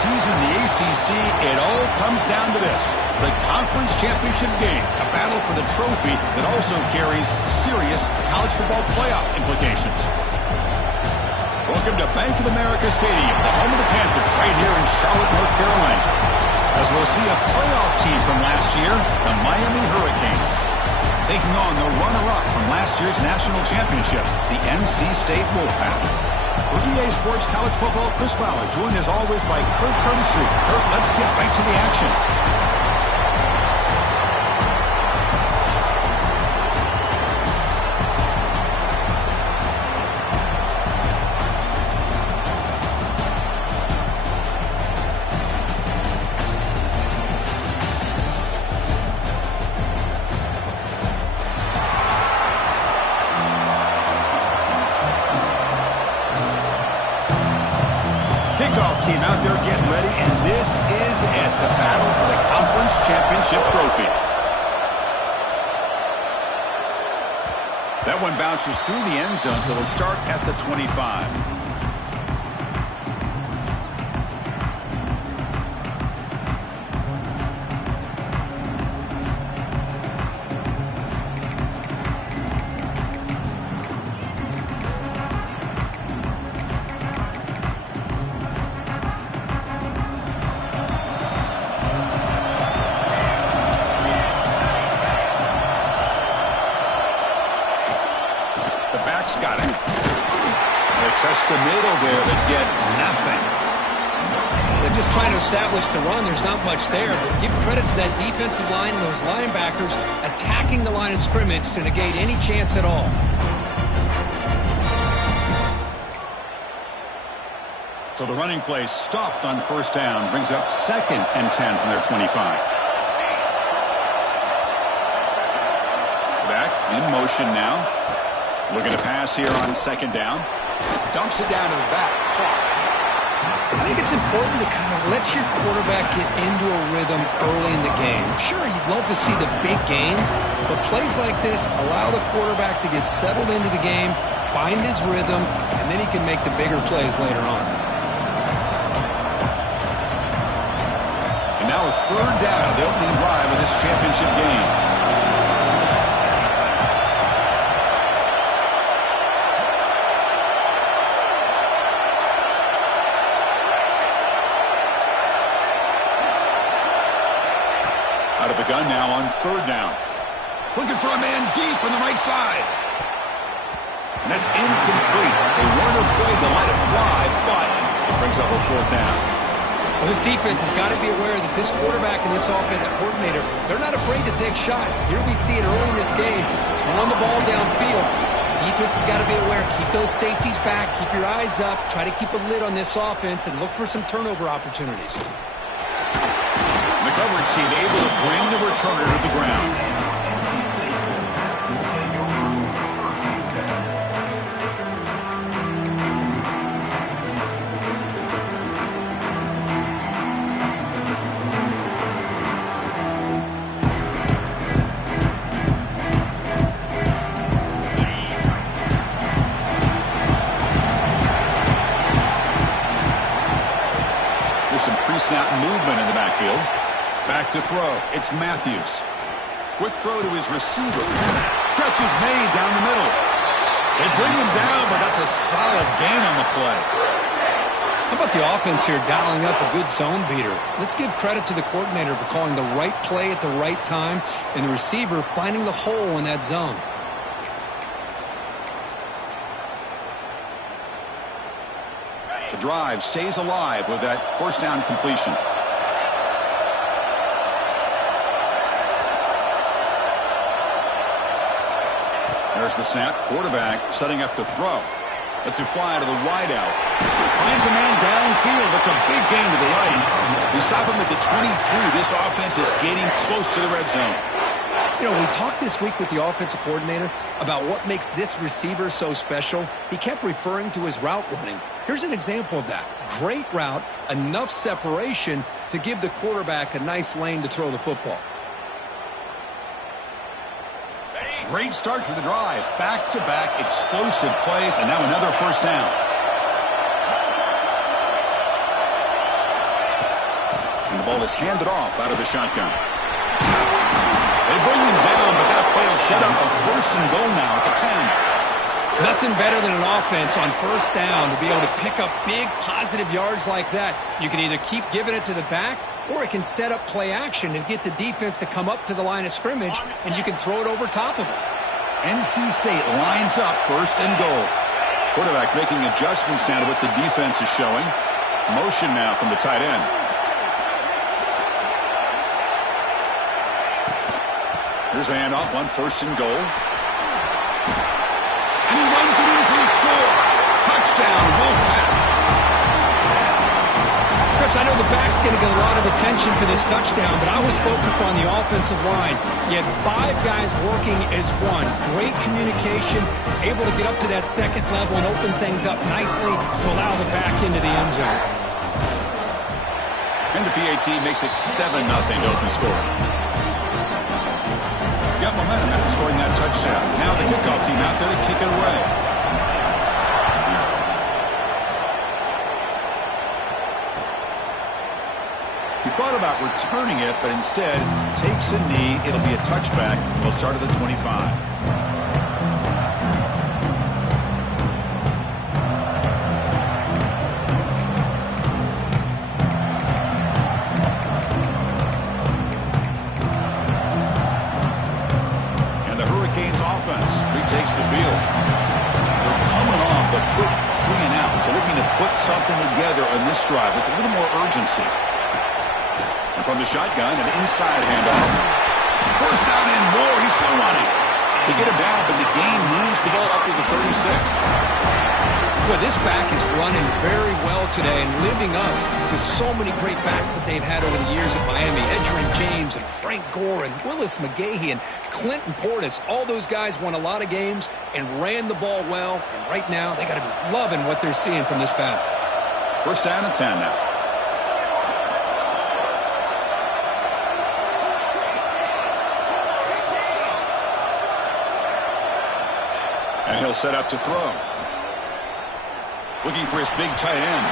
season in the ACC, it all comes down to this. The conference championship game, a battle for the trophy that also carries serious college football playoff implications. Welcome to Bank of America Stadium, the home of the Panthers, right here in Charlotte, North Carolina. As we'll see a playoff team from last year, the Miami Hurricanes, taking on the runner-up from last year's national championship, the NC State Wolfpack. For EA Sports College Football, Chris Fowler, joined as always by Kirk Herbstreit. Kirk, let's get right to the action. Kickoff team out there getting ready, and this is it, the battle for the conference championship trophy. That one bounces through the end zone, so they'll start at the 25. Got it. They test the middle there, but get nothing. They're just trying to establish the run. There's not much there, but give credit to that defensive line and those linebackers attacking the line of scrimmage to negate any chance at all. So the running play stopped on first down, brings up 2nd and 10 from their 25. Back in motion now. Looking to pass here on 2nd down. Dumps it down to the back. I think it's important to kind of let your quarterback get into a rhythm early in the game. Sure, you'd love to see the big gains, but plays like this allow the quarterback to get settled into the game, find his rhythm, and then he can make the bigger plays later on. And now a 3rd down of the opening drive of this championship game. Out of the gun now on 3rd down. Looking for a man deep on the right side. And that's incomplete. They weren't afraid to let it fly, but it brings up a 4th down. Well, this defense has got to be aware that this quarterback and this offensive coordinator, they're not afraid to take shots. Here we see it early in this game. Throwing the ball downfield. Defense has got to be aware. Keep those safeties back. Keep your eyes up. Try to keep a lid on this offense and look for some turnover opportunities. The coverage team able to bring the returner to the ground. There's some pre-snap movement in the backfield. Back to throw. It's Matthews. Quick throw to his receiver. Catch is made down the middle. They bring him down, but that's a solid gain on the play. How about the offense here dialing up a good zone beater? Let's give credit to the coordinator for calling the right play at the right time and the receiver finding the hole in that zone. The drive stays alive with that 1st down completion. There's the snap. Quarterback setting up to throw. Lets it fly to the wideout. Finds a man downfield. That's a big gain to the right. We stop him at the 23. This offense is getting close to the red zone. You know, we talked this week with the offensive coordinator about what makes this receiver so special. He kept referring to his route running. Here's an example of that. Great route, enough separation to give the quarterback a nice lane to throw the football. Great start to the drive. Back-to-back explosive plays, and now another 1st down. the ball is handed off out of the shotgun. They bring him down, but that play will set up a first and goal now at the 10. Nothing better than an offense on first down to be able to pick up big positive yards like that. You can either keep giving it to the back, or it can set up play action and get the defense to come up to the line of scrimmage, and you can throw it over top of it. NC State lines up first and goal. Quarterback making adjustments now to what the defense is showing. Motion now from the tight end. Here's the handoff on first and goal. And he runs it in for the score. Touchdown, Wolfpack. Chris, I know the back's going to get a lot of attention for this touchdown, but I was focused on the offensive line. You had 5 guys working as one. Great communication, able to get up to that second level and open things up nicely to allow the back into the end zone. And the PAT makes it 7-0 to open score. Got momentum after scoring that touchdown. Now the kickoff team out there to kick it away. He thought about returning it, but instead takes a knee. It'll be a touchback. They'll start at the 25. Takes the field. They're coming off a quick 3-and-out, so looking to put something together on this drive with a little more urgency. And from the shotgun, an inside handoff. First down and more. He's still running. They get him down, but the gain moves the ball up to the 36. Boy, this back is running very well today and living up to so many great backs that they've had over the years at Miami. Edgerrin James and Frank Gore and Willis McGahee and Clinton Portis. All those guys won a lot of games and ran the ball well. And right now, they got to be loving what they're seeing from this back. First down and 10 now. And he'll set up to throw. Looking for his big tight end.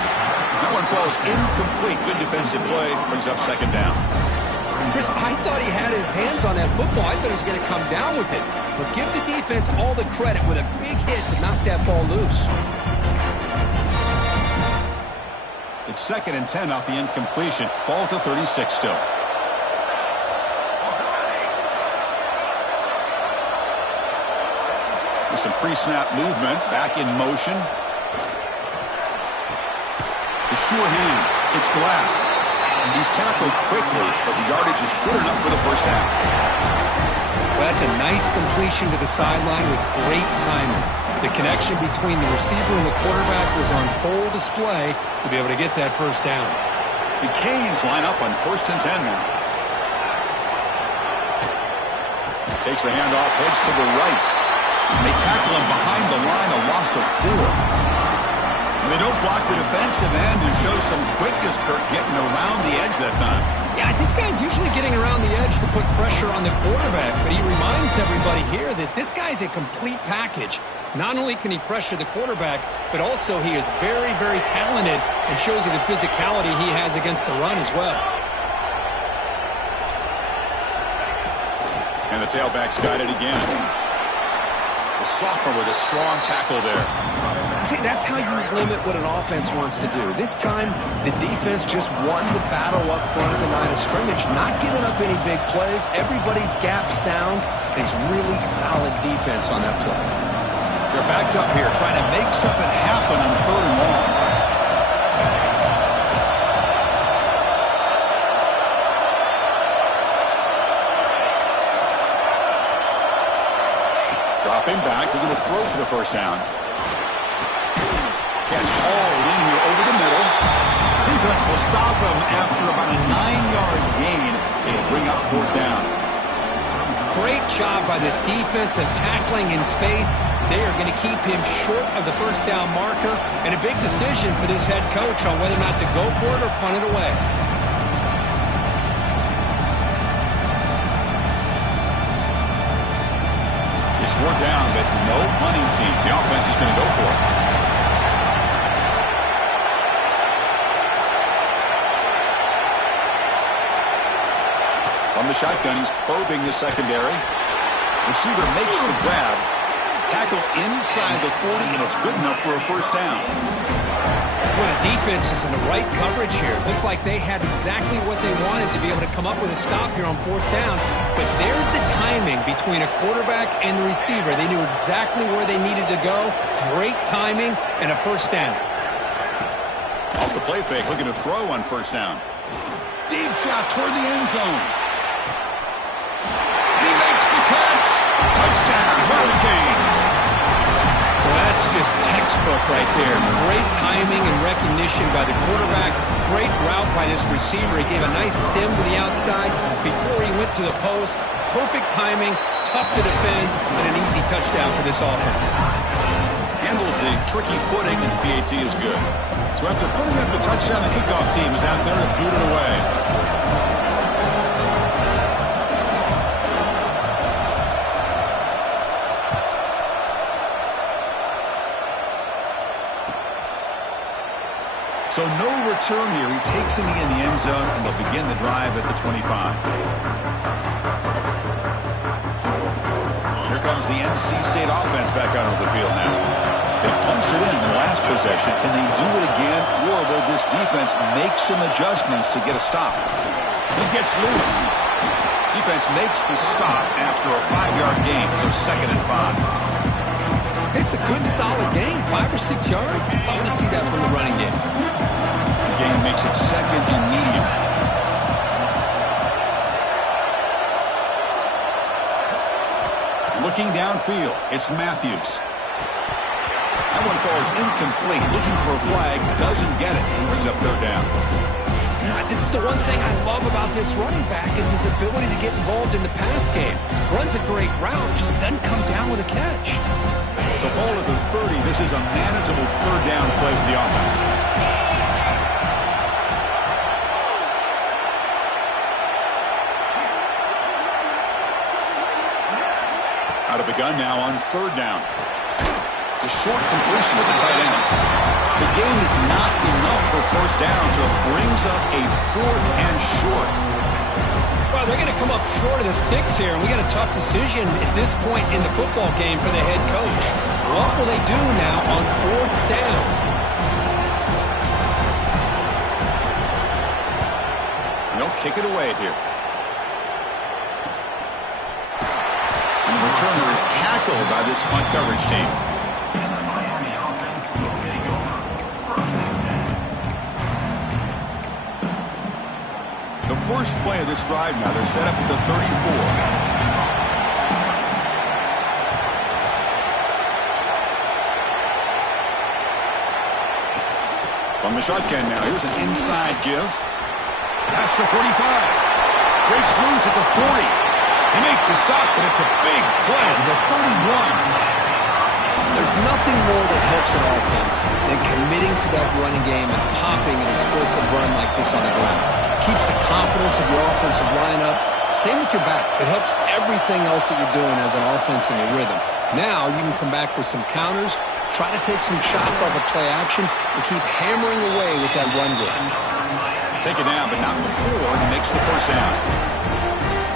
That one falls incomplete. Good defensive play. Brings up second down. Chris, I thought he had his hands on that football. I thought he was going to come down with it. But give the defense all the credit with a big hit to knock that ball loose. It's second and 10 off the incompletion. Ball to 36 still. With some pre-snap movement. Back in motion. The sure hands. It's Glass. And he's tackled quickly, but the yardage is good enough for the first down. Well, that's a nice completion to the sideline with great timing. The connection between the receiver and the quarterback was on full display to be able to get that first down. The Canes line up on first and 10 now. Takes the handoff, heads to the right. And they tackle him behind the line, a loss of 4. They don't block the defensive end and show some quickness, Kirk, getting around the edge that time. Yeah, this guy's usually getting around the edge to put pressure on the quarterback, but he reminds everybody here that this guy's a complete package. Not only can he pressure the quarterback, but also he is very, very talented and shows you the physicality he has against the run as well. And the tailback's got it again. The sophomore with a strong tackle there. See, that's how you limit what an offense wants to do. This time, the defense just won the battle up front at the line of scrimmage, not giving up any big plays. Everybody's gap sound. It's really solid defense on that play. They're backed up here trying to make something happen on 3rd and long. Dropping back, they're going to throw for the first down. Catch hauled in here over the middle. Defense will stop him after about a 9-yard gain. They bring up 4th down. Great job by this defense of tackling in space. They are going to keep him short of the first down marker, and a big decision for this head coach on whether or not to go for it or punt it away. It's 4th down, but no punting team. The offense is going to go for it. shotgun. He's probing the secondary. Receiver makes the grab. Tackle inside the 40, and it's good enough for a first down. Well, the defense is in the right coverage here. It looked like they had exactly what they wanted to be able to come up with a stop here on fourth down. But there's the timing between a quarterback and the receiver. They knew exactly where they needed to go. Great timing and a first down. Off the play fake, looking to throw on first down. Deep shot toward the end zone. He makes the catch. Touchdown, Hurricanes. Well, that's just textbook right there. Great timing and recognition by the quarterback. Great route by this receiver. He gave a nice stem to the outside before he went to the post. Perfect timing, tough to defend, and an easy touchdown for this offense. Handles the tricky footing, and the PAT is good. So after putting up a touchdown, the kickoff team is out there to boot it away. So no return here. He takes it in the end zone, and they'll begin the drive at the 25. Here comes the NC State offense back out onto the field now. They punched it in the last possession. Can they do it again, or will this defense make some adjustments to get a stop? He gets loose. Defense makes the stop after a 5-yard gain, so 2nd and 5. It's a good, solid game. 5 or 6 yards. Love to see that from the running game. The game makes it 2nd and medium. Looking downfield, it's Matthews. That one falls incomplete. Looking for a flag, doesn't get it. Brings up 3rd down. This is the one thing I love about this running back is his ability to get involved in the pass game. Runs a great route, just doesn't come down with a catch. So ball at the 30. This is a manageable 3rd down play for the offense. Out of the gun now on 3rd down. The short completion of the tight end. The game is not enough for first down, so it brings up a 4th and short. Well, they're going to come up short of the sticks here, and we got a tough decision at this point in the football game for the head coach. What will they do now on 4th down? They'll kick it away here. And the returner is tackled by this punt coverage team. The first play of this drive now, they're set up at the 34. From the shotgun now, here's an inside give. That's the 45. Breaks loose at the 40. They make the stop, but it's a big play. The 31. There's nothing more that helps an offense than committing to that running game and popping an explosive run like this on the ground. Keeps the confidence of your offensive lineup. Same with your back. It helps everything else that you're doing as an offense in your rhythm. Now you can come back with some counters, try to take some shots off of play action, and keep hammering away with that run game. Take it down, but not before he makes the first down.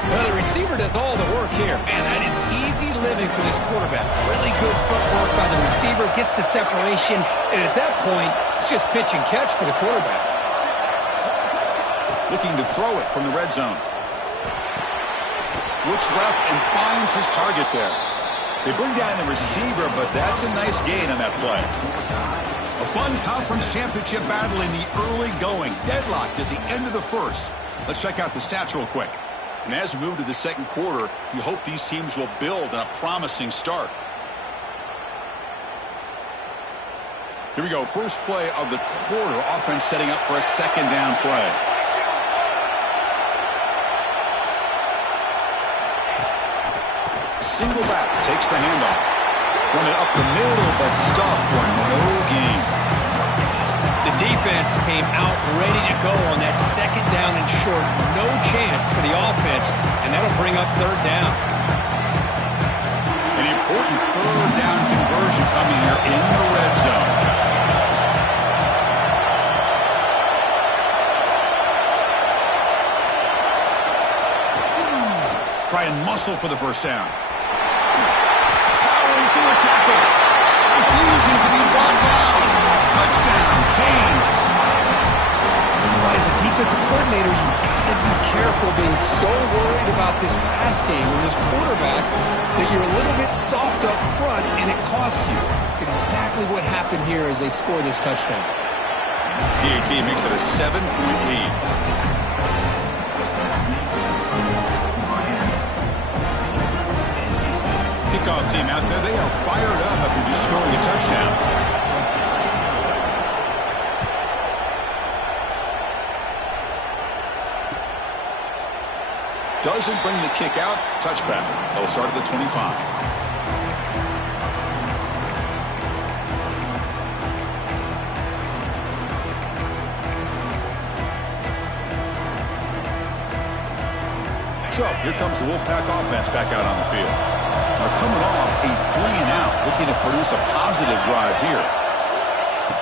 Well, the receiver does all the work here. Man, that is easy living for this quarterback. Really good footwork by the receiver, gets the separation, and at that point, it's just pitch and catch for the quarterback. Looking to throw it from the red zone. Looks left and finds his target there. They bring down the receiver, but that's a nice gain on that play. A fun conference championship battle in the early going. Deadlocked at the end of the first. Let's check out the stats real quick. And as we move to the second quarter, you hope these teams will build on a promising start. Here we go. First play of the quarter. Offense setting up for a 2nd down play. Single back, takes the handoff. Run it up the middle, but stuffed for no gain. The defense came out ready to go on that 2nd down and short. No chance for the offense, and that'll bring up 3rd down. An important 3rd down conversion coming here in the red zone. whistle for the first down. Powering through a tackle. Refusing to be brought down. Touchdown, Canes. As a defensive coordinator, you've got to be careful being so worried about this pass game and this quarterback that you're a little bit soft up front and it costs you. It's exactly what happened here as they score this touchdown. PAT makes it a 7-point lead. Kickoff team out there, they are fired up after just scoring a touchdown. Doesn't bring the kick out. Touchback. They'll start at the 25. So, here comes the Wolfpack offense back out on the field. They're coming off a 3-and-out, looking to produce a positive drive here.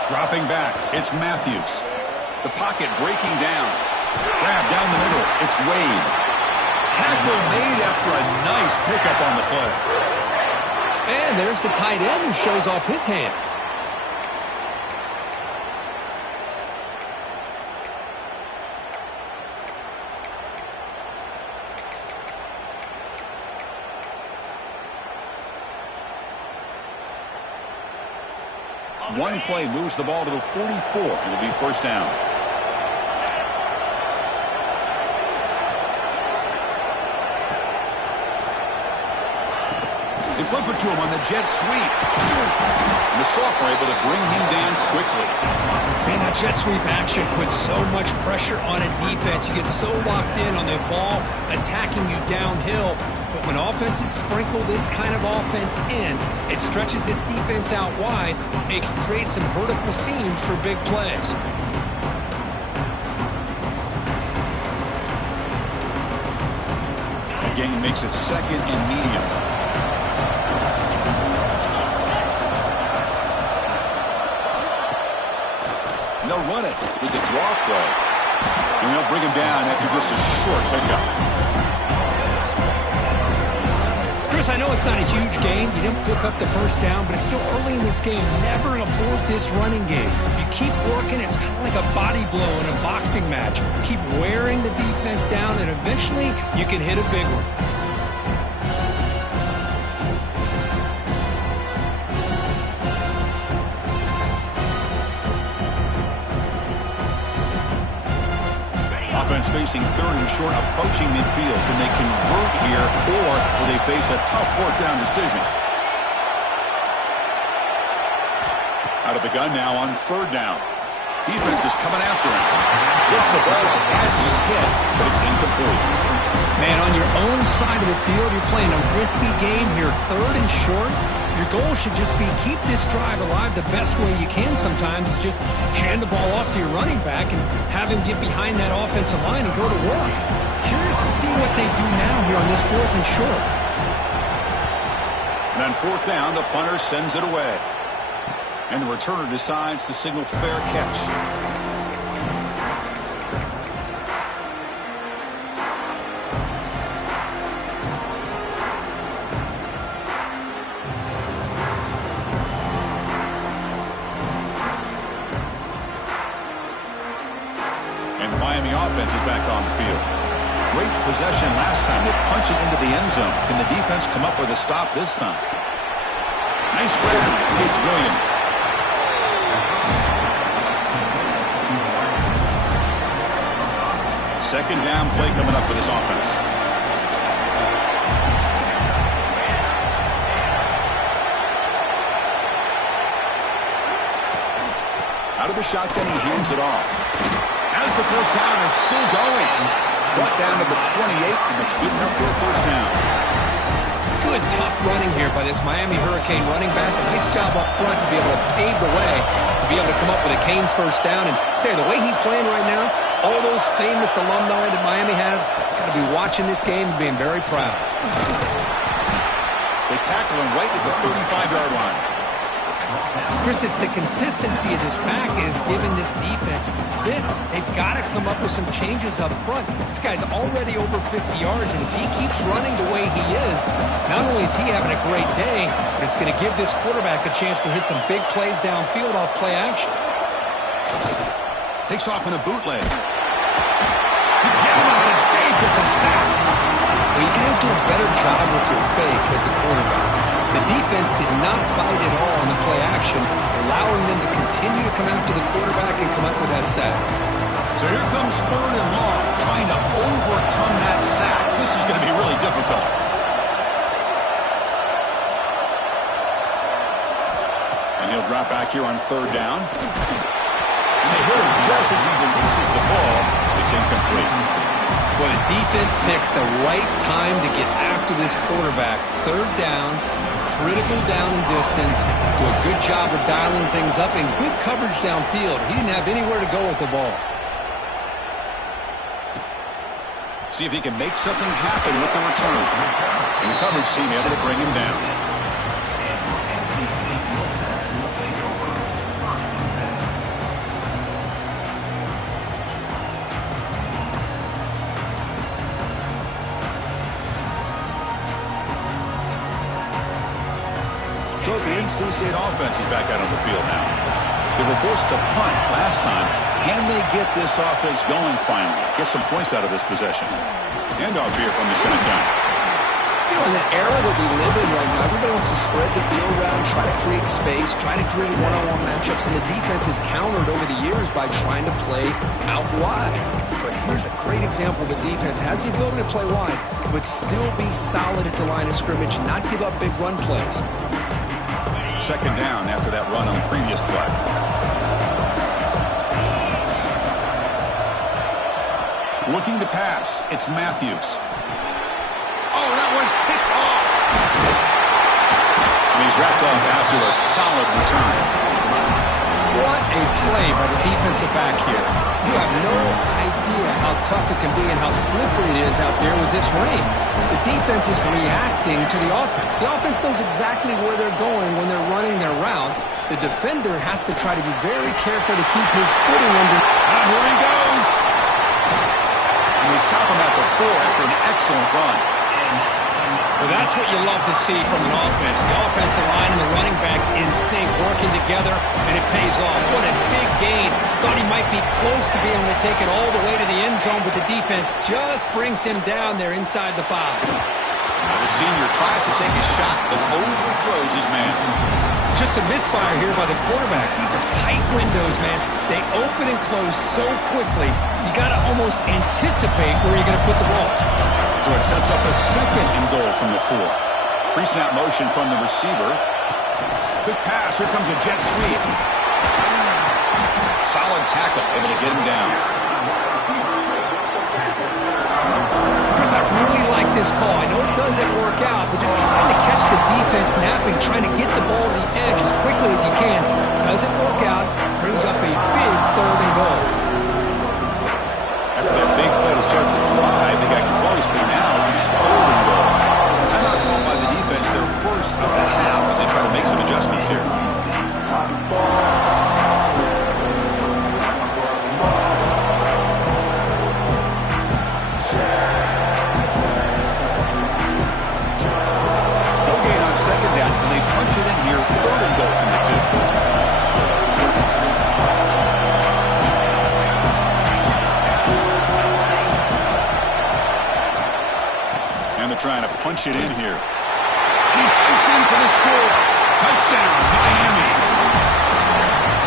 Dropping back, it's Matthews. The pocket breaking down. Grab down the middle, it's Wade. Tackle made after a nice pickup on the play. And there's the tight end who shows off his hands. One play moves the ball to the 44, and it'll be first down. They flip it to him on the jet sweep. And the Soft were able to bring him down quickly. Man, that jet sweep action puts so much pressure on a defense. You get so locked in on the ball attacking you downhill. But when offenses sprinkle this kind of offense in, it stretches this defense out wide. It can create some vertical seams for big plays. The game makes it second and medium. They'll run it with the draw play. And they'll bring him down after just a short pickup. Chris, I know it's not a huge gain. You didn't pick up the first down, but it's still early in this game. Never abort this running game. You keep working. It's kind of like a body blow in a boxing match. Keep wearing the defense down, and eventually you can hit a big one. Facing third and short, approaching midfield. Can they convert here, or will they face a tough fourth down decision? Out of the gun now on third down. Defense is coming after him. Gets the ball up as he's hit, but it's incomplete. Man, on your own side of the field, you're playing a risky game here. Third and short. Your goal should just be keep this drive alive the best way you can sometimes. Is just hand the ball off to your running back and have him get behind that offensive line and go to work. Curious to see what they do now here on this fourth and short. And on fourth down, the punter sends it away. And the returner decides to signal fair catch. Offense is back on the field. Great possession last time. They punch it into the end zone. Can the defense come up with a stop this time? Nice grab. Gates Williams. Second down play coming up for this offense. Out of the shotgun, he hands it off. As the first down is still going. Brought down to the 28, and it's good enough for a first down. Good, tough running here by this Miami Hurricane running back. A nice job up front to be able to pave the way, to be able to come up with a Canes first down. And tell you, the way he's playing right now, all those famous alumni that Miami has, got to be watching this game and being very proud. They tackle him right at the 35-yard line. Chris, it's the consistency of this pack is giving this defense fits. They've got to come up with some changes up front. This guy's already over 50 yards, and if he keeps running the way he is, not only is he having a great day, but it's going to give this quarterback a chance to hit some big plays downfield off play action. Takes off in a bootleg. He cannot escape. It's a sack. Well, you got to do a better job with your fake as the quarterback. The defense did not bite at all on the play action, allowing them to continue to come after the quarterback and come up with that sack. So here comes 3rd and long, trying to overcome that sack. This is going to be really difficult. And he'll drop back here on 3rd down. And they hit him just as he releases the ball. It's incomplete. Well, the defense picks the right time to get after this quarterback. 3rd down, critical down and distance. Do a good job of dialing things up and good coverage downfield. He didn't have anywhere to go with the ball. See if he can make something happen with the return. And the coverage team able to bring him down. So the NC State offense is back out on the field now. They were forced to punt last time. Can they get this offense going finally? Get some points out of this possession. Handoff here from the shotgun. You know, in the era that we live in right now, everybody wants to spread the field around, try to create space, try to create one-on-one matchups, and the defense is countered over the years by trying to play out wide. But here's a great example. The defense has the ability to play wide, but still be solid at the line of scrimmage, not give up big run plays. 2nd down after that run on the previous play. Looking to pass. It's Matthews. Oh, that one's picked off. And he's wrapped up after a solid return. What a play by the defensive back here. You have no idea how tough it can be and how slippery it is out there with this rain. The defense is reacting to the offense. The offense knows exactly where they're going when they're running their route. The defender has to try to be very careful to keep his footing under. And here he goes. And they stop him at the 4 after an excellent run. Well, that's what you love to see from an offense. The offensive line and the running back in sync, working together, and it pays off. What a big gain. Thought he might be close to being able to take it all the way to the end zone, but the defense just brings him down there inside the 5. Now the senior tries to take a shot, but overthrows his man. Just a misfire here by the quarterback. These are tight windows, man. They open and close so quickly. You got to almost anticipate where you're going to put the ball. So it sets up a 2nd and goal from the 4. Pre-snap motion from the receiver. Quick pass. Here comes a jet sweep. Solid tackle. Able to get him down. Chris, I really like this call. I know it doesn't work out, but just trying to catch the defense napping, trying to get the ball to the edge as quickly as you can. Doesn't work out. Brings up a big 3rd and goal. After that big play to start the drive, they got close, but now it's 3rd and goal. Timeout called by the defense, their first of the half as they try to make some adjustments here. No gain on 2nd down, and they punch it in here, 3rd and goal from the 2. Trying to punch it in here. He fights in for the score. Touchdown, Miami.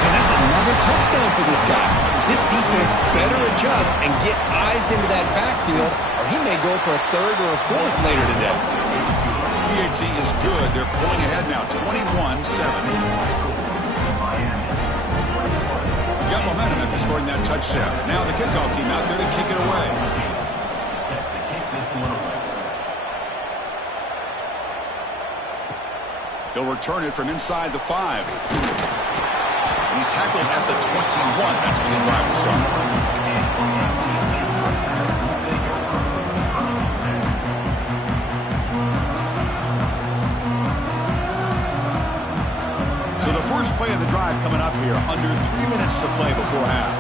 And that's another touchdown for this guy. This defense better adjust and get eyes into that backfield, or he may go for a 3rd or a 4th later today. PHC is good. They're pulling ahead now, 21-7. Got momentum after scoring that touchdown. Now the kickoff team out there to kick it away. He'll return it from inside the 5. And he's tackled at the 21. That's where the drive will start. So the first First play of the drive coming up here. Under 3 minutes to play before half.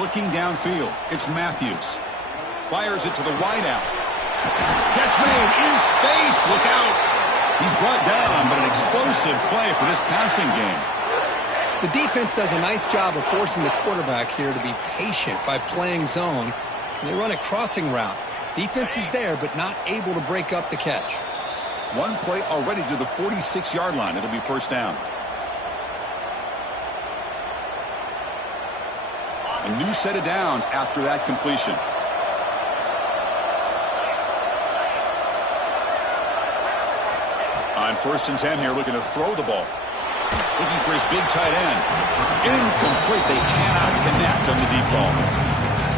Looking downfield, it's Matthews. Fires it to the wideout. Catch made in space. Look out. He's brought down, but an explosive play for this passing game. The defense does a nice job of forcing the quarterback here to be patient by playing zone. And they run a crossing route. Defense is there, but not able to break up the catch. One play already to the 46-yard line. It'll be first down. A new set of downs after that completion. On 1st and 10 here, looking to throw the ball. Looking for his big tight end. Incomplete. They cannot connect on the deep ball.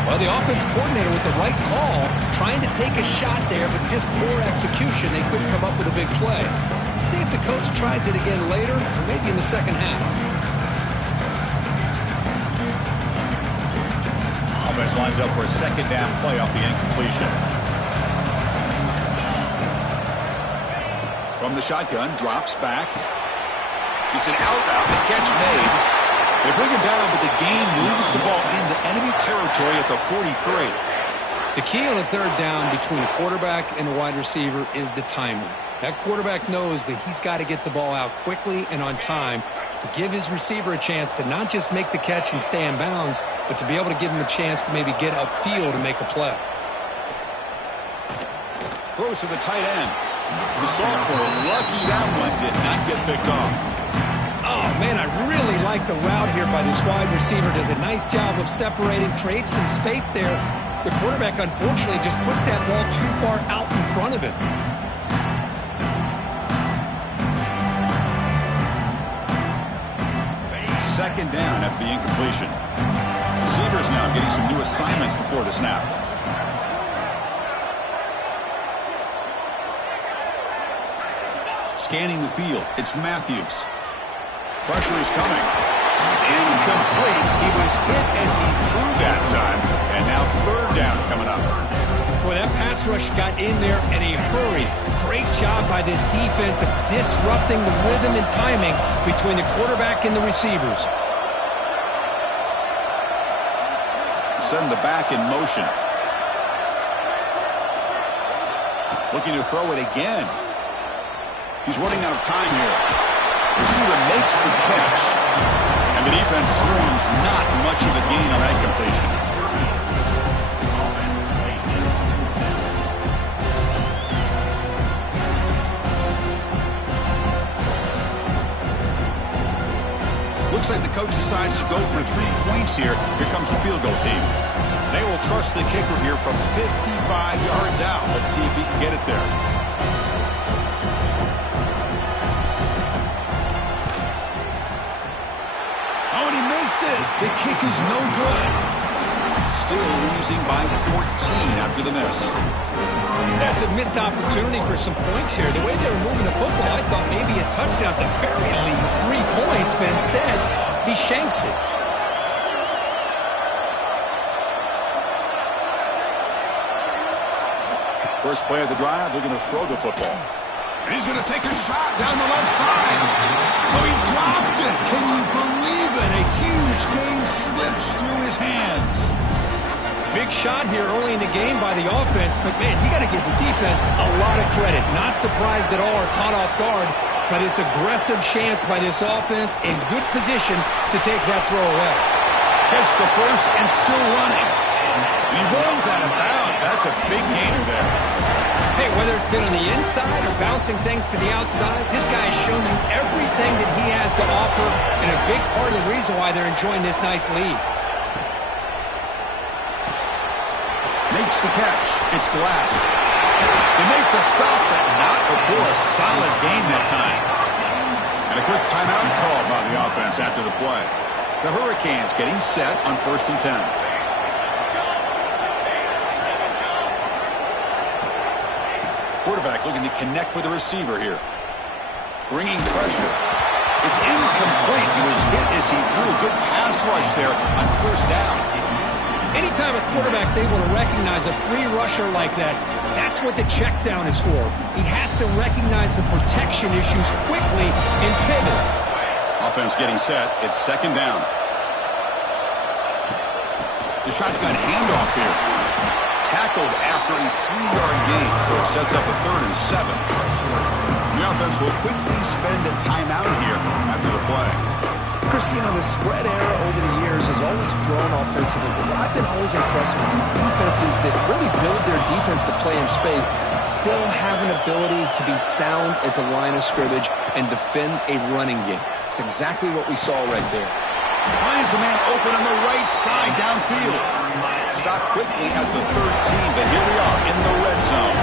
Well, the offense coordinator with the right call, trying to take a shot there, but just poor execution. They couldn't come up with a big play. Let's see if the coach tries it again later, or maybe in the second half. Offense lines up for a second down play off the incompletion. From the shotgun, drops back. It's an out route. The catch made. They bring him down, but the gain moves the ball into enemy territory at the 43. The key on a third down between a quarterback and a wide receiver is the timing. That quarterback knows that he's got to get the ball out quickly and on time to give his receiver a chance to not just make the catch and stay in bounds, but to be able to give him a chance to maybe get upfield and make a play. Throws to the tight end. The sophomore, lucky that one did not get picked off. Oh, man, I really like the route here by this wide receiver. Does a nice job of separating, creates some space there. The quarterback, unfortunately, just puts that ball too far out in front of him. Second down after the incompletion. Receivers now getting some new assignments before the snap. Scanning the field, it's Matthews. Pressure is coming. It's incomplete. He was hit as he threw that time. And now third down coming up. Boy, that pass rush got in there in a hurry. Great job by this defense of disrupting the rhythm and timing between the quarterback and the receivers. Send the back in motion. Looking to throw it again. He's running out of time here. Receiver makes the catch. And the defense swarms not much of a gain on that completion. Looks like the coach decides to go for 3 points here. Here comes the field goal team. They will trust the kicker here from 55 yards out. Let's see if he can get it there. Oh, and he missed it. The kick is no good. Still losing by 14 after the miss. That's a missed opportunity for some points here. The way they were moving the football, I thought maybe a touchdown, at the very least 3 points, but instead, he shanks it. First play of the drive, they're going to throw the football. And he's going to take a shot down the left side. Oh, he dropped it. Can you believe it? A huge gain slips through his hands. Big shot here early in the game by the offense, but, man, you got to give the defense a lot of credit. Not surprised at all or caught off guard, but it's aggressive chance by this offense in good position to take that throw away. Gets the first and still running. And he runs out of bounds. That's a big gainer there. Hey, whether it's been on the inside or bouncing things to the outside, this guy has shown you everything that he has to offer, and a big part of the reason why they're enjoying this nice lead. Makes the catch. It's Glass. They make the stop, but not before a solid gain that time. And a quick timeout called by the offense after the play. The Hurricanes getting set on 1st and 10. Quarterback looking to connect with the receiver here. Bringing pressure. It's incomplete. He was hit as he threw. Good pass rush there on 1st down. Anytime a quarterback's able to recognize a free rusher like that, that's what the check down is for. He has to recognize the protection issues quickly and pivot. Offense getting set. It's second down. The shotgun handoff here. Tackled after a 3-yard gain, so it sets up a 3rd and 7. The offense will quickly spend a timeout here after the play. Christian, the spread era over the years has always grown offensively, but what I've been always impressed with defenses that really build their defense to play in space still have an ability to be sound at the line of scrimmage and defend a running game. It's exactly what we saw right there. Finds a man open on the right side downfield. Stopped quickly at the 13, but here we are in the red zone.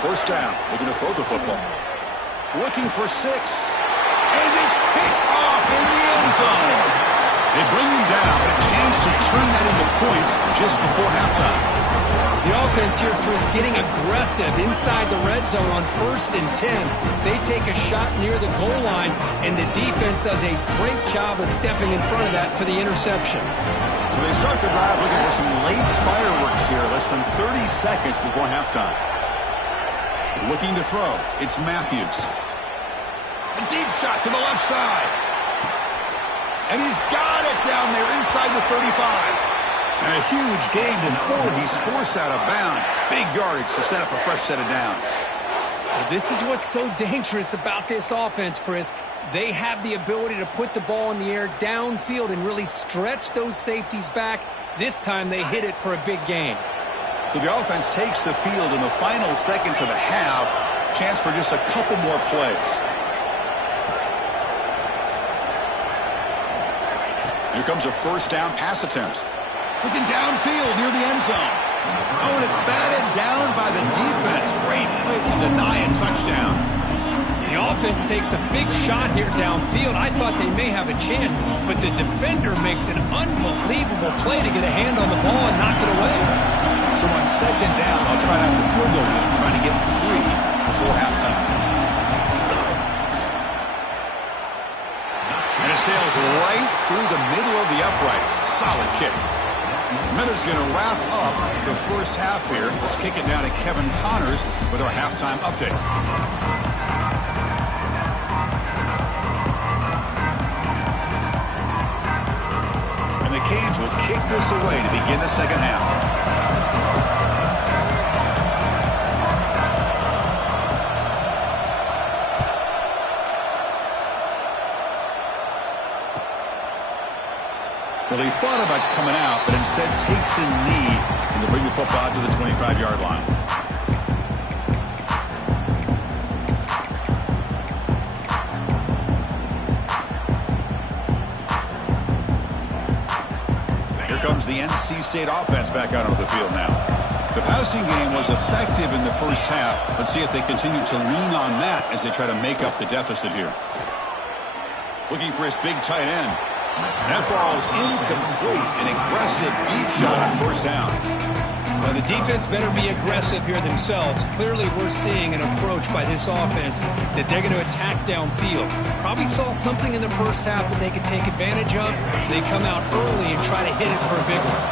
First down, looking to throw the football. Looking for 6. And it's picked off in the end zone. They bring him down, but a chance to turn that into points just before halftime. The offense here, Chris, getting aggressive inside the red zone on 1st and 10. They take a shot near the goal line, and the defense does a great job of stepping in front of that for the interception. So they start the drive looking for some late fireworks here, less than 30 seconds before halftime. Looking to throw, it's Matthews. A deep shot to the left side. And he's got it down there inside the 35. And a huge gain before he's forced out of bounds. Big yardage to set up a fresh set of downs. Well, this is what's so dangerous about this offense, Chris. They have the ability to put the ball in the air downfield and really stretch those safeties back. This time they hit it for a big gain. So the offense takes the field in the final seconds of the half. Chance for just a couple more plays. Here comes a first down pass attempt. Looking downfield near the end zone. Oh, and it's batted down by the defense. Great play to deny a touchdown. The offense takes a big shot here downfield. I thought they may have a chance, but the defender makes an unbelievable play to get a hand on the ball and knock it away. So on second down, I'll try out the field goal unit, trying to get 3 before halftime. And it sails right through the middle of the uprights. Solid kick. Miller's going to wrap up the first half here. Let's kick it down to Kevin Connors with our halftime update. And the Canes will kick this away to begin the second half. Well, he thought about coming out, but instead takes a knee and to bring the football to the 25-yard line. Here comes the NC State offense back out onto the field now. The passing game was effective in the first half. Let's see if they continue to lean on that as they try to make up the deficit here. Looking for his big tight end. That ball's incomplete. An aggressive deep shot on first down. Well, the defense better be aggressive here themselves. Clearly, we're seeing an approach by this offense that they're going to attack downfield. Probably saw something in the first half that they could take advantage of. They come out early and try to hit it for a big one.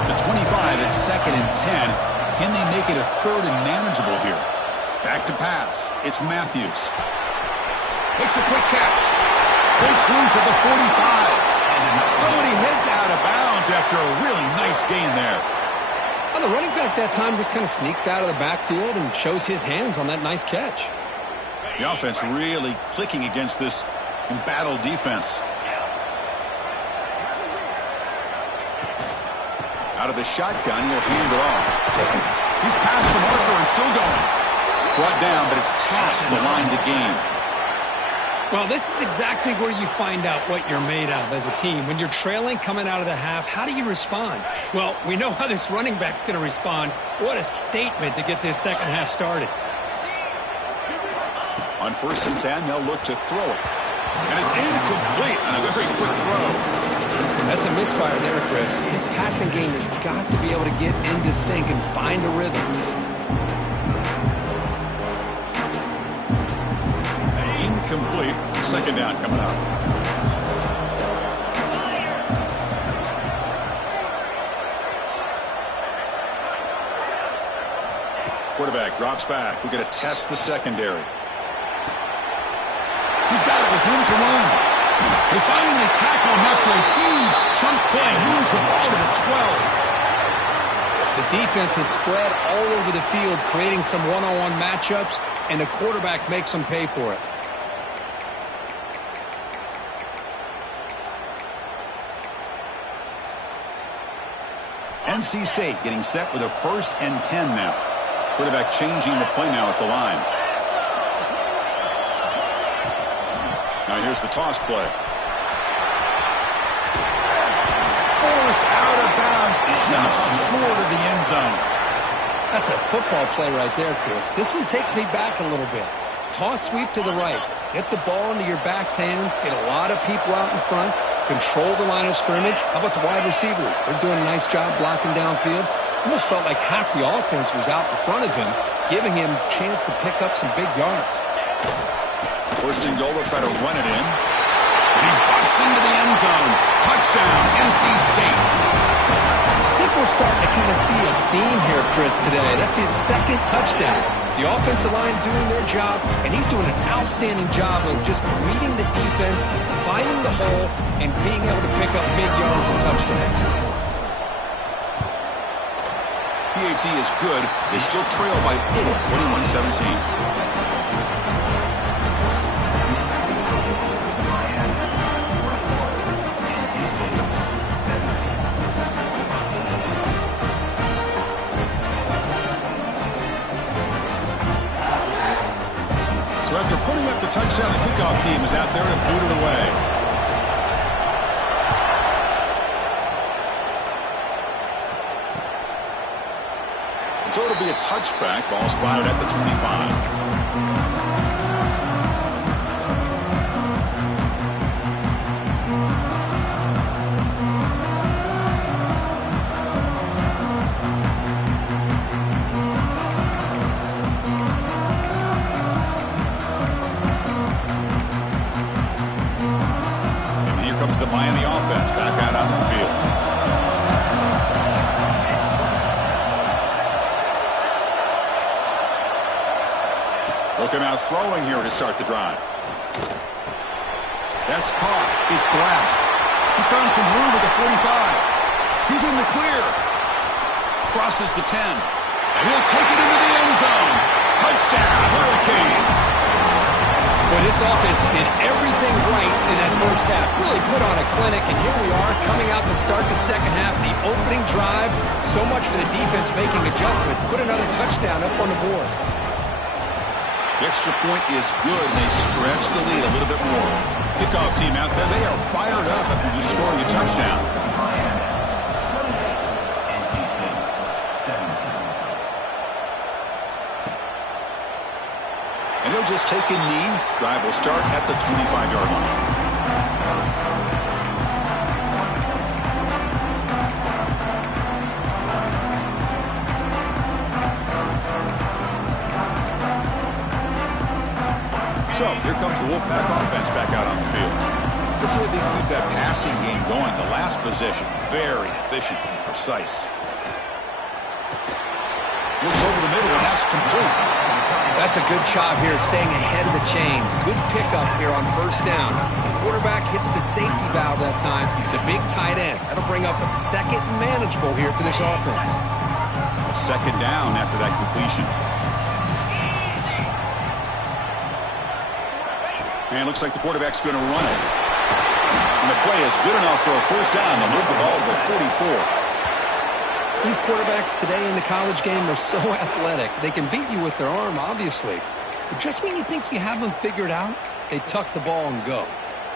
At the 25, it's 2nd and 10. Can they make it a 3rd and manageable here? Back to pass. It's Matthews. Makes a quick catch. Breaks loose at the 45. Oh, and he heads out of bounds after a really nice gain there. Well, the running back that time just kind of sneaks out of the backfield and shows his hands on that nice catch. The offense really clicking against this embattled defense. Out of the shotgun, he'll hand it off. He's past the marker and still going. Brought down, but it's past the line to gain. Well, this is exactly where you find out what you're made of as a team. When you're trailing coming out of the half, how do you respond? Well, we know how this running back's going to respond. What a statement to get this second half started. On 1st and 10, they'll look to throw it. And it's incomplete on a very quick throw. That's a misfire there, Chris. This passing game has got to be able to get into sync and find a rhythm. Incomplete. second down coming up. Quarterback drops back. We're going to test the secondary. He's got it with room to run. They finally tackle him after a huge chunk play. Moves the ball to the 12. The defense is spread all over the field, creating some one-on-one matchups, and the quarterback makes them pay for it. NC State getting set with a 1st and 10 now. Quarterback changing the play now at the line. Now here's the toss play. Forced out of bounds, just short of the end zone. That's a football play right there, Chris. This one takes me back a little bit. Toss sweep to the right. Get the ball into your back's hands. Get a lot of people out in front. Control the line of scrimmage. How about the wide receivers? They're doing a nice job blocking downfield. Almost felt like half the offense was out in front of him, giving him a chance to pick up some big yards. First and goal, they'll try to run it in. And he busts into the end zone. Touchdown, NC State. I think we're starting to kind of see a theme here, Chris, today. That's his 2nd touchdown. The offensive line doing their job, and he's doing an outstanding job of just reading the defense, finding the hole, and being able to pick up big yards and touchdowns. PAT is good. They still trail by 4, 21-17. So after putting up the touchdown, the kickoff team is out there to boot it away. So it'll be a touchback. Ball spotted at the 25. And here comes the Miami offense back out on the field. Looking out throwing here to start the drive. That's caught. It's Glass. He's found some room at the 45. He's in the clear. Crosses the 10. And he'll take it into the end zone. Touchdown, Hurricanes. Well, this offense did everything right in that first half. Really put on a clinic, and here we are coming out to start the second half. The opening drive, so much for the defense making adjustments. Put another touchdown up on the board. The extra point is good, and they stretch the lead a little bit more. Kickoff team out there, they are fired up after just scoring a touchdown. And he'll just take a knee. Drive will start at the 25-yard line. So, here comes the Wolfpack offense back out on the field. Let's see if they can keep that passing game going. The last possession, very efficient and precise. Looks over the middle, and that's complete. That's a good job here, staying ahead of the chains. Good pickup here on first down. The quarterback hits the safety valve that time, the big tight end. That'll bring up a 2nd and manageable here for this offense. A 2nd down after that completion. And it looks like the quarterback's going to run it. And the play is good enough for a first down. They'll move the ball to the 44. These quarterbacks today in the college game are so athletic. They can beat you with their arm, obviously. But just when you think you have them figured out, they tuck the ball and go.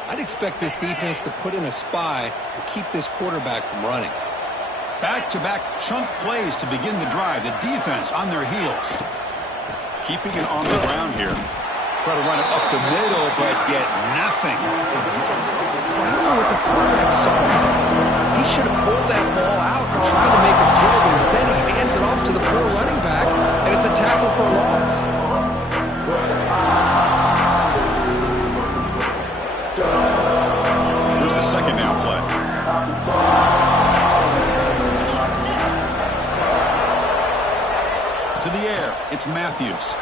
I'd expect this defense to put in a spy to keep this quarterback from running. Back-to-back chunk plays to begin the drive. The defense on their heels. Keeping it on the ground here. Try to run it up the middle, but get nothing. I don't know what the quarterback saw. He should have pulled that ball out and tried to make a throw, but instead he hands it off to the poor running back, and it's a tackle for a loss. To the air, it's Matthews.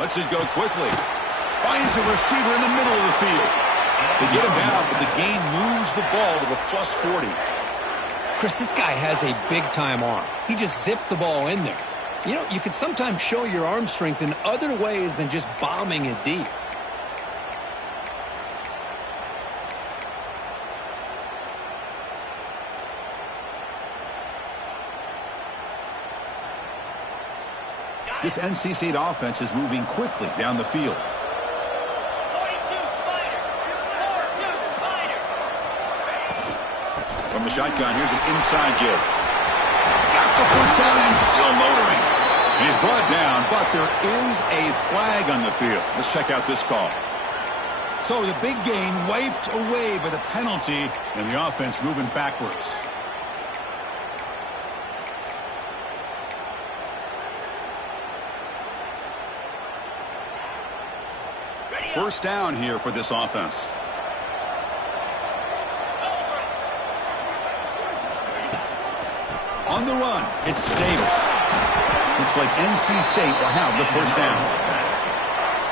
Lets it go quickly. Finds a receiver in the middle of the field. They get him down, but the gain moves the ball to the +40. Chris, this guy has a big-time arm. He just zipped the ball in there. You know, you can sometimes show your arm strength in other ways than just bombing it deep. This NC State offense is moving quickly down the field. From the shotgun, here's an inside give. Got the first down and still motoring. He's brought down, but there is a flag on the field. Let's check out this call. So the big gain wiped away by the penalty, and the offense moving backwards. First down here for this offense. On the run, it's Davis. Looks like NC State will have the first down.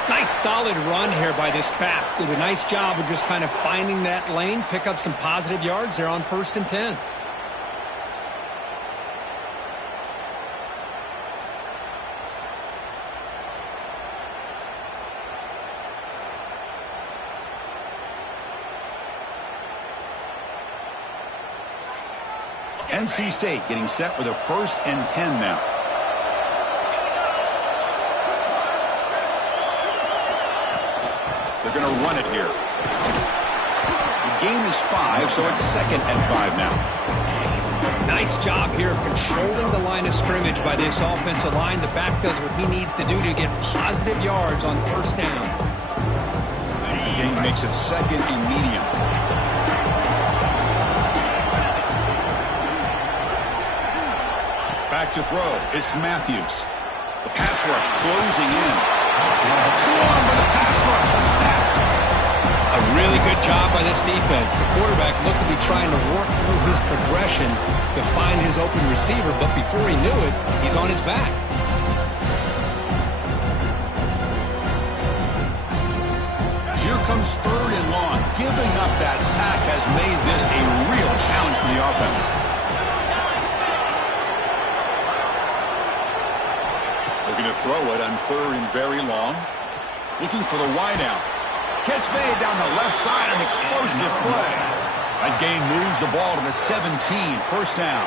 Nice solid run here by this back. Did a nice job of just kind of finding that lane, pick up some positive yards there on 1st and 10. NC State getting set with a 1st and 10 now. They're going to run it here. The gain is 5, so it's 2nd and 5 now. Nice job here of controlling the line of scrimmage by this offensive line. The back does what he needs to do to get positive yards on 1st down. The gain makes it 2nd and medium. Back to throw. It's Matthews. The pass rush closing in. Swarmed by the pass rush. A sack. A really good job by this defense. The quarterback looked to be trying to work through his progressions to find his open receiver, but before he knew it, he's on his back. So here comes 3rd and long. Giving up that sack has made this a real challenge for the offense. Looking to throw it on 3rd and very long. Looking for the wideout. Catch made down the left side, an explosive play. That gain moves the ball to the 17, 1st down.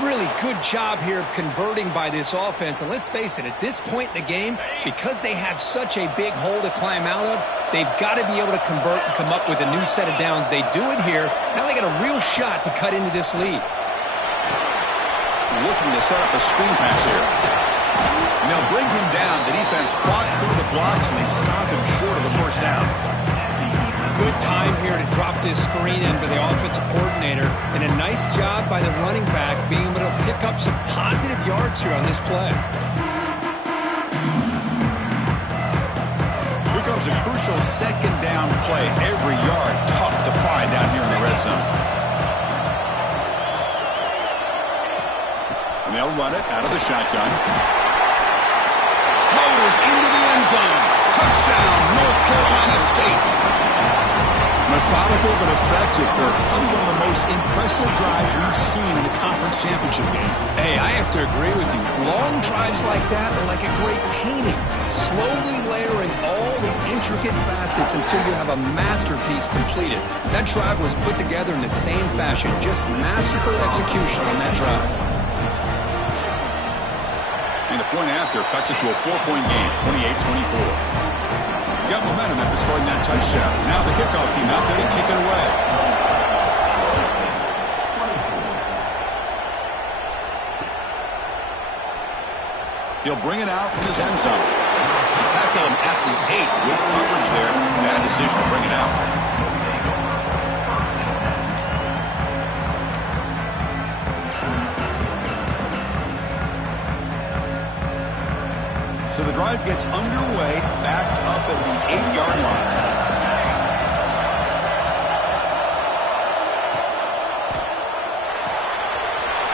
Really good job here of converting by this offense. And let's face it, at this point in the game, because they have such a big hole to climb out of, they've got to be able to convert and come up with a new set of downs. They do it here. Now they got a real shot to cut into this lead. Looking to set up a screen pass here. And they'll bring him down. The defense fought through the blocks, and they stop him short of the 1st down. Good time here to drop this screen in by the offensive coordinator, and a nice job by the running back being able to pick up some positive yards here on this play. Here comes a crucial 2nd down play. Every yard tough to find down here in the red zone. And they'll run it out of the shotgun. Motors into the end zone. Touchdown, North Carolina State. Methodical but effective for probably one of the most impressive drives we've seen in the conference championship game. Hey, I have to agree with you. Long drives like that are like a great painting. Slowly layering all the intricate facets until you have a masterpiece completed. That drive was put together in the same fashion. Just masterful execution on that drive. And the point after cuts it to a 4-point game, 28-24. Got momentum after scoring that touchdown. Now the kickoff team out there to kick it away. He'll bring it out from his end zone. Tackle him at the 8. Good coverage there. Bad decision to bring it out. So the drive gets underway, backed up at the 8-yard line.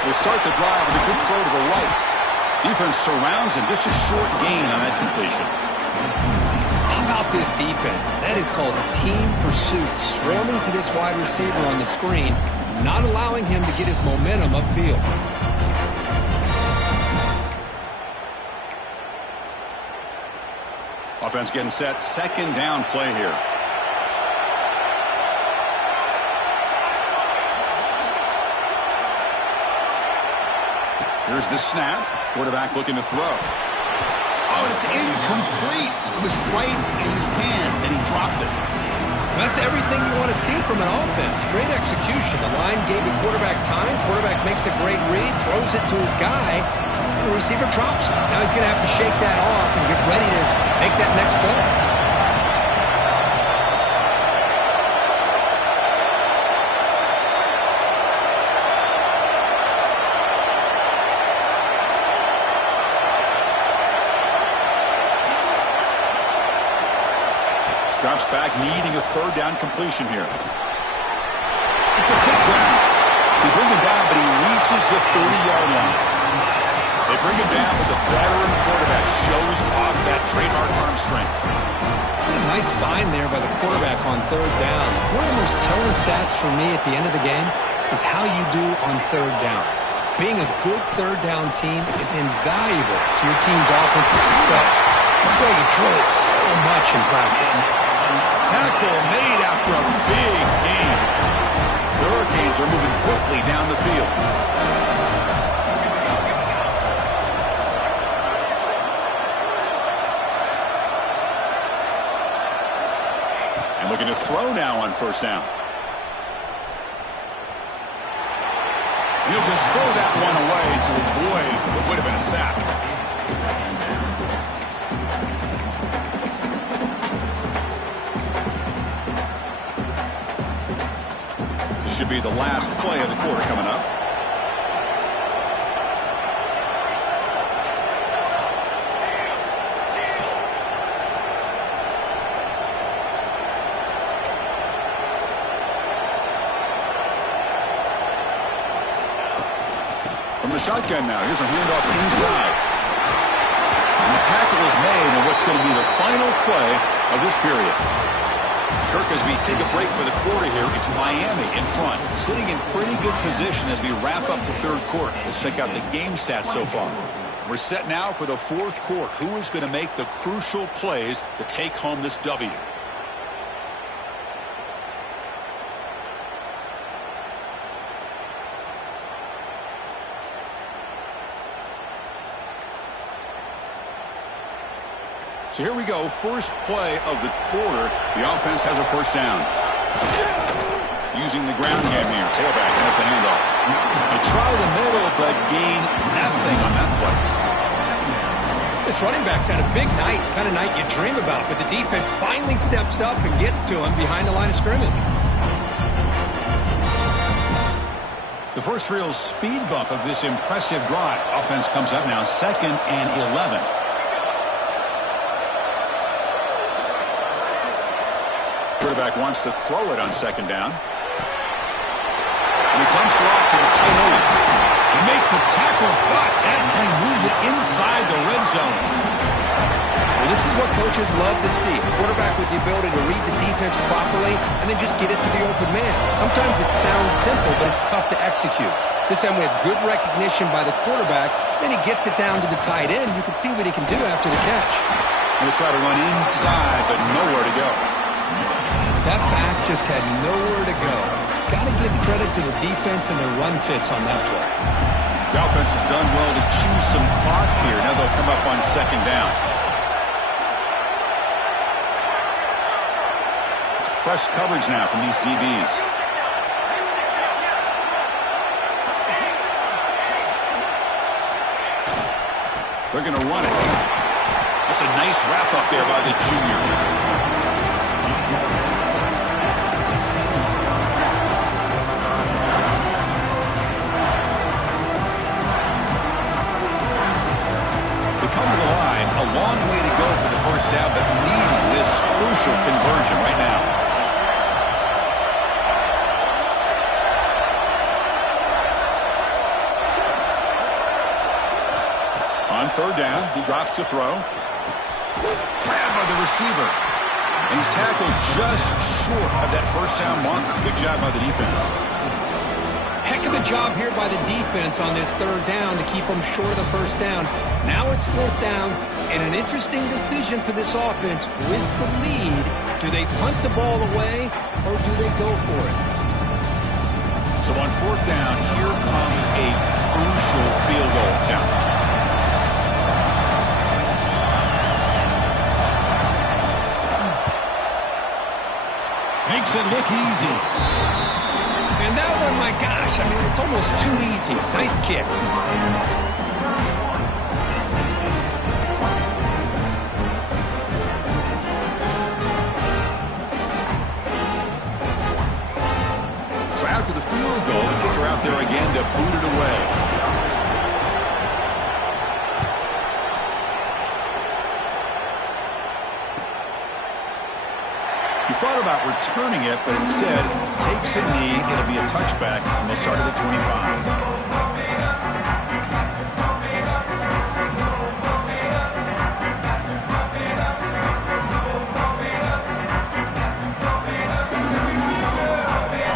They start the drive with a good throw to the right. Defense surrounds him. Just a short gain on that completion. How about this defense? That is called team pursuit. Swarming to this wide receiver on the screen, not allowing him to get his momentum upfield. Offense getting set. Second down play here. Here's the snap. Quarterback looking to throw. Oh, and it's incomplete. It was right in his hands, and he dropped it. That's everything you want to see from an offense. Great execution. The line gave the quarterback time. Quarterback makes a great read, throws it to his guy, and the receiver drops it. Now he's going to have to shake that off and get ready to make that next play. Drops back, needing a third down completion here. It's a quick grab. They bring him down, but he reaches the 30-yard line. They bring him down, but the veteran quarterback shows off that trademark arm strength. What a nice find there by the quarterback on third down. One of the most telling stats for me at the end of the game is how you do on third down. Being a good third down team is invaluable to your team's offensive success. That's why you drill it so much in practice. Tackle made after a big gain. The Hurricanes are moving quickly down the field. And looking to throw now on first down. He'll just throw that one away to avoid what would have been a sack. Should be the last play of the quarter coming up. From the shotgun now, here's a handoff inside. And the tackle is made on what's going to be the final play of this period. Kirk, as we take a break for the quarter here, it's Miami in front, sitting in pretty good position as we wrap up the third quarter. Let's check out the game stats so far. We're set now for the fourth quarter. Who is going to make the crucial plays to take home this W? So here we go, first play of the quarter. The offense has a first down. Using the ground game here. Tailback has the handoff. They try the middle, but gain nothing on that play. This running back's had a big night, kind of night you dream about, but the defense finally steps up and gets to him behind the line of scrimmage. The first real speed bump of this impressive drive. Offense comes up now, 2nd and 11. Quarterback wants to throw it on second down. And he dumps it off to the tight end. They make the tackle, but that thing moves it inside the red zone. Well, this is what coaches love to see. A quarterback with the ability to read the defense properly and then just get it to the open man. Sometimes it sounds simple, but it's tough to execute. This time we have good recognition by the quarterback. Then he gets it down to the tight end. You can see what he can do after the catch. He'll try to run inside, but nowhere to go. That back just had nowhere to go. Got to give credit to the defense and their run fits on that play. The offense has done well to chew some clock here. Now they'll come up on second down. It's press coverage now from these DBs. They're going to run it. That's a nice wrap up there by the junior. Come to the line, a long way to go for the first down, but needing this crucial conversion right now. On third down. He drops to throw. Grabbed by the receiver. And he's tackled just short of that first down marker. Good job by the defense. Heck of a job here by the defense on this third down to keep them short of the first down. Now it's fourth down, and an interesting decision for this offense. With the lead, do they punt the ball away, or do they go for it? So on fourth down, here comes a crucial field goal attempt. Makes it look easy. And that one, my gosh, I mean, it's almost too easy. Nice kick. So after the field goal, the kicker out there again to boot it away. Thought about returning it, but instead takes a knee. It'll be a touchback, and they'll start at the 25.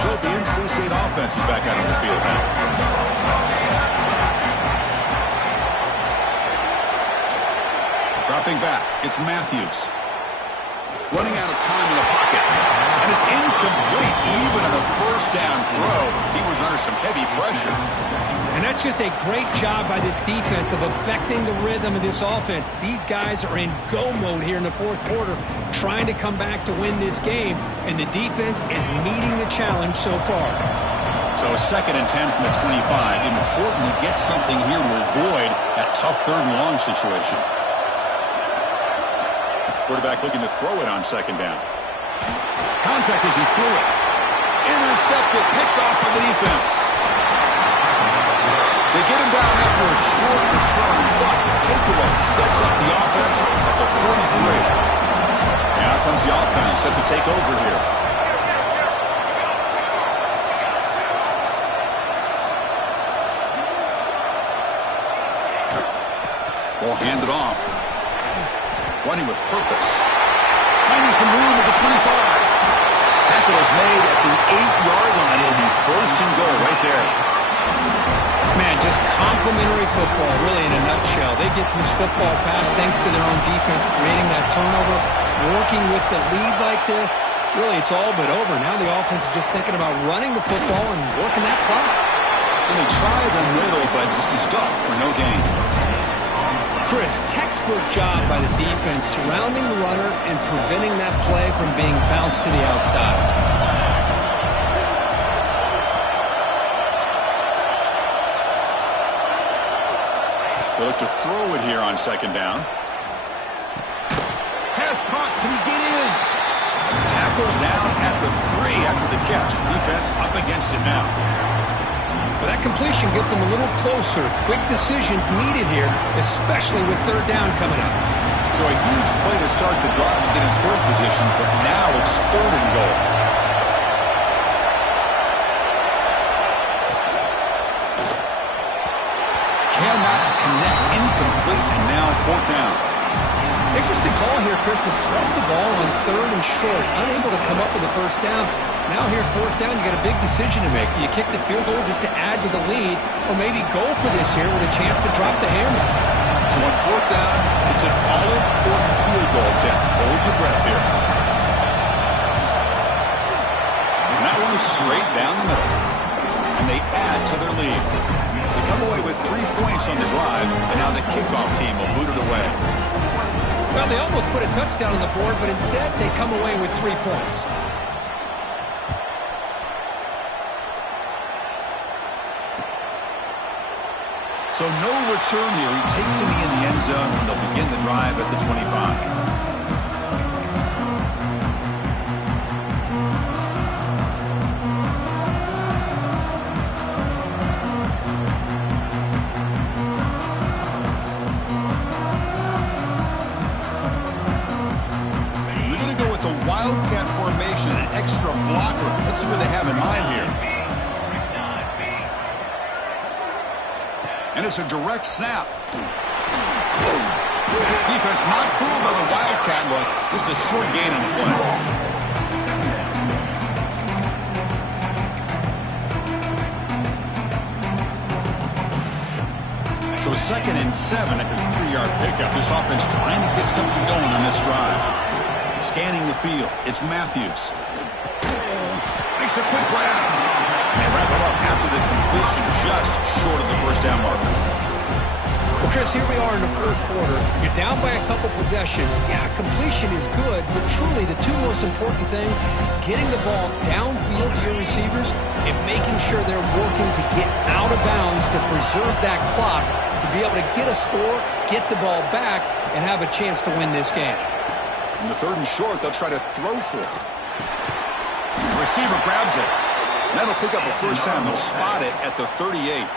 So the NC State offense is back out on the field now. Dropping back, it's Matthews. Running out of time in the pocket. And it's incomplete. Even on a first down throw, he was under some heavy pressure. And that's just a great job by this defense of affecting the rhythm of this offense. These guys are in go mode here in the fourth quarter, trying to come back to win this game. And the defense is meeting the challenge so far. So a 2nd and 10 from the 25. Important to get something here to avoid that tough third and long situation. Quarterback looking to throw it on second down. Contact as he threw it. Intercepted, picked off by the defense. They get him down after a short return, but the takeaway sets up the offense at the 43. Now comes the offense set to take over here. Ball handed off. Running with purpose. Finding some room at the 25. Tackle is made at the 8-yard line. It'll be first and goal right there. Man, just complimentary football, really, in a nutshell. They get this football back thanks to their own defense creating that turnover. Working with the lead like this, really, it's all but over. Now the offense is just thinking about running the football and working that clock. And they try the middle, but stuck for no gain. Chris, textbook job by the defense surrounding the runner and preventing that play from being bounced to the outside. They look to throw it here on second down. Pass caught. Can he get in? Tackled down at the 3 after the catch. Defense up against it now. Well, that completion gets them a little closer. Quick decisions needed here, especially with third down coming up. So a huge play to start the drive and get in scoring position, but now it's third and goal. Cannot connect, incomplete, and now fourth down. Interesting call here, Chris, to throw the ball on third and short, unable to come up with a first down. Now here at fourth down, you got a big decision to make. Do you kick the field goal just to add to the lead, or maybe go for this here with a chance to drop the hammer? So on fourth down, it's an all-important field goal attempt. Hold your breath here. And that one's straight down the middle. And they add to their lead. They come away with 3 points on the drive, and now the kickoff team will boot it away. Well, they almost put a touchdown on the board, but instead they come away with 3 points. So no return here. He takes a knee in the end zone, and they'll begin the drive at the 25. Wildcat formation, an extra blocker. Let's see what they have in mind here. And it's a direct snap. Defense not fooled by the Wildcat look. Just a short gain on the play. So 2nd and 7 at the 3-yard pickup. This offense trying to get something going on this drive. Scanning the field. It's Matthews. Makes a quick grab. They wrap it up after the completion just short of the first down marker. Well, Chris, here we are in the 4th quarter. You're down by a couple possessions. Yeah, completion is good, but truly the two most important things, getting the ball downfield to your receivers and making sure they're working to get out of bounds to preserve that clock, to be able to get a score, get the ball back, and have a chance to win this game. In the 3rd and short, they'll try to throw for it. The receiver grabs it. That'll pick up a first down. They'll spot it at the 38.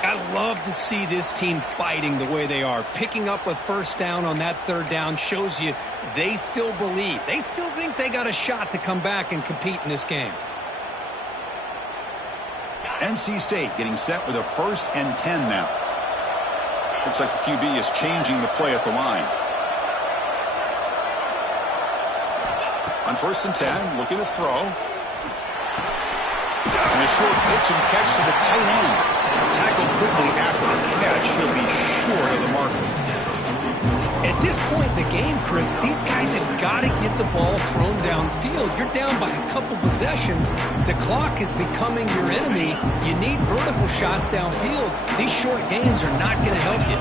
I love to see this team fighting the way they are. Picking up a first down on that 3rd down shows you they still believe. They still think they got a shot to come back and compete in this game. NC State getting set with a 1st and 10 now. Looks like the QB is changing the play at the line. On 1st and 10, looking to throw. And a short pitch and catch to the tight end. Tackled quickly after the catch. He'll be short of the marker. At this point in the game, Chris, these guys have got to get the ball thrown downfield. You're down by a couple possessions. The clock is becoming your enemy. You need vertical shots downfield. These short gains are not going to help you.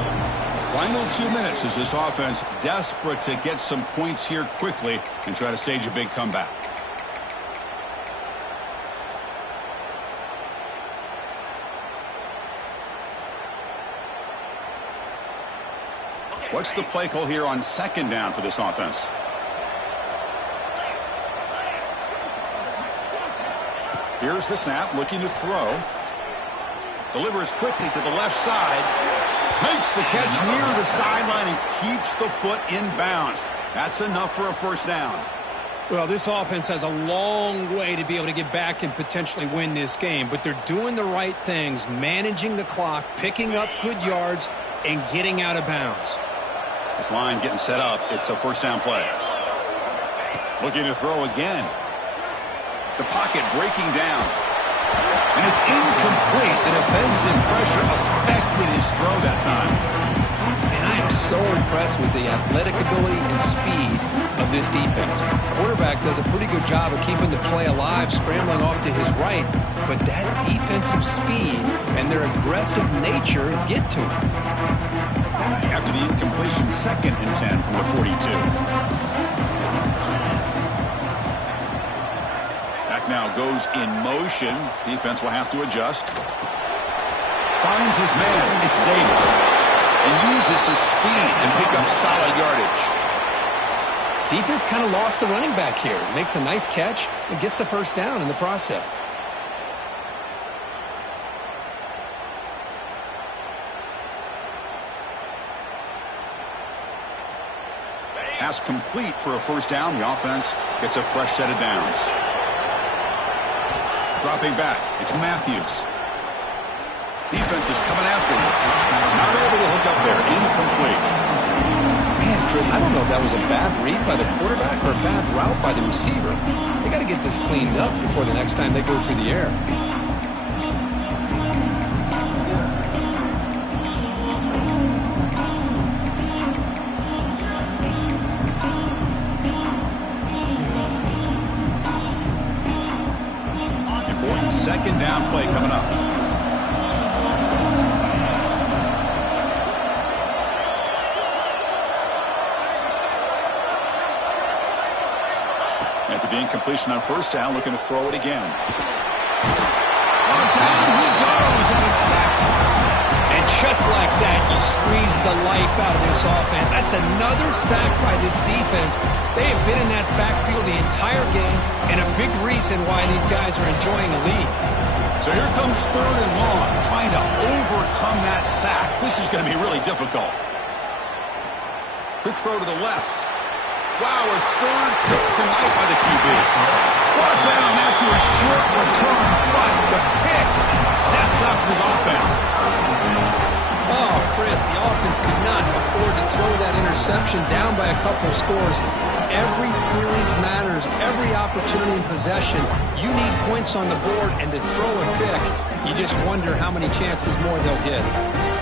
Final 2 minutes as this offense desperate to get some points here quickly and try to stage a big comeback. What's the play call here on 2nd down for this offense? Here's the snap, looking to throw. Delivers quickly to the left side. Makes the catch near the sideline and keeps the foot in bounds. That's enough for a first down. Well, this offense has a long way to be able to get back and potentially win this game, but they're doing the right things, managing the clock, picking up good yards, and getting out of bounds. This line getting set up. It's a first down play. Looking to throw again. The pocket breaking down. And it's incomplete. The defensive pressure affected his throw that time. And I am so impressed with the athletic ability and speed of this defense. Quarterback does a pretty good job of keeping the play alive, scrambling off to his right, but that defensive speed and their aggressive nature get to him. After the incompletion, 2nd and 10 from the 42. Back now goes in motion. Defense will have to adjust. Finds his man. It's Davis. And uses his speed to pick up solid yardage. Defense kind of lost the running back here. Makes a nice catch and gets the first down in the process. Pass complete for a first down. The offense gets a fresh set of downs. Dropping back, it's Matthews. Defense is coming after him. Not able to hook up there. Incomplete. Man, Chris, I don't know if that was a bad read by the quarterback or a bad route by the receiver. They got to get this cleaned up before the next time they go through the air. Second down play coming up. After the incompletion on first down, looking to throw it again. Oh, down he goes. It's a sack. And just like that, you squeeze the life out of this offense. That's another sack by this defense. They have been in that backfield the entire game, and a big reason why these guys are enjoying a lead. So here comes 3rd and long, trying to overcome that sack. This is going to be really difficult. Quick throw to the left. Wow, a 3rd pick tonight by the QB. Brought down after a short return, but the pick sets up his offense. Oh, Chris, the offense could not afford to throw that interception down by a couple scores. Every series matters. Every opportunity in possession. You need points on the board, and to throw a pick, you just wonder how many chances more they'll get.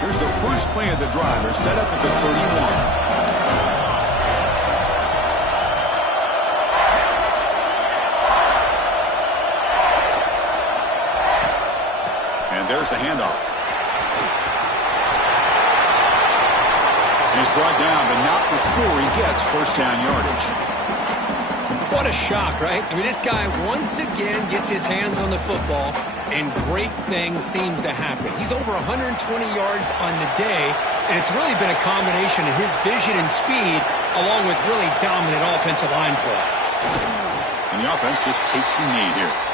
Here's the first play of the drive. They're set up at the 31. There's the handoff. And he's brought down, but not before he gets first down yardage. What a shock, right? I mean, this guy once again gets his hands on the football, and great things seems to happen. He's over 120 yards on the day, and it's really been a combination of his vision and speed, along with really dominant offensive line play. And the offense just takes a knee here.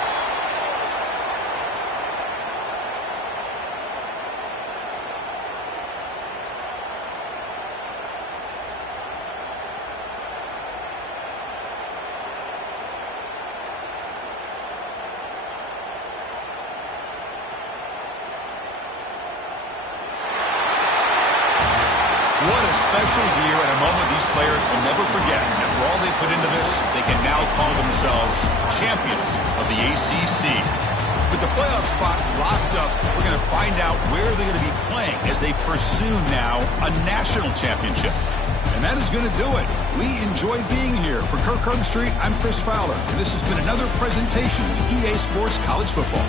What a special year and a moment these players will never forget. And for all they put into this, they can now call themselves champions of the ACC. With the playoff spot locked up, we're going to find out where they're going to be playing as they pursue now a national championship. And that is going to do it. We enjoyed being here. For Kirk Herbstreit, I'm Chris Fowler. And this has been another presentation of EA Sports College Football.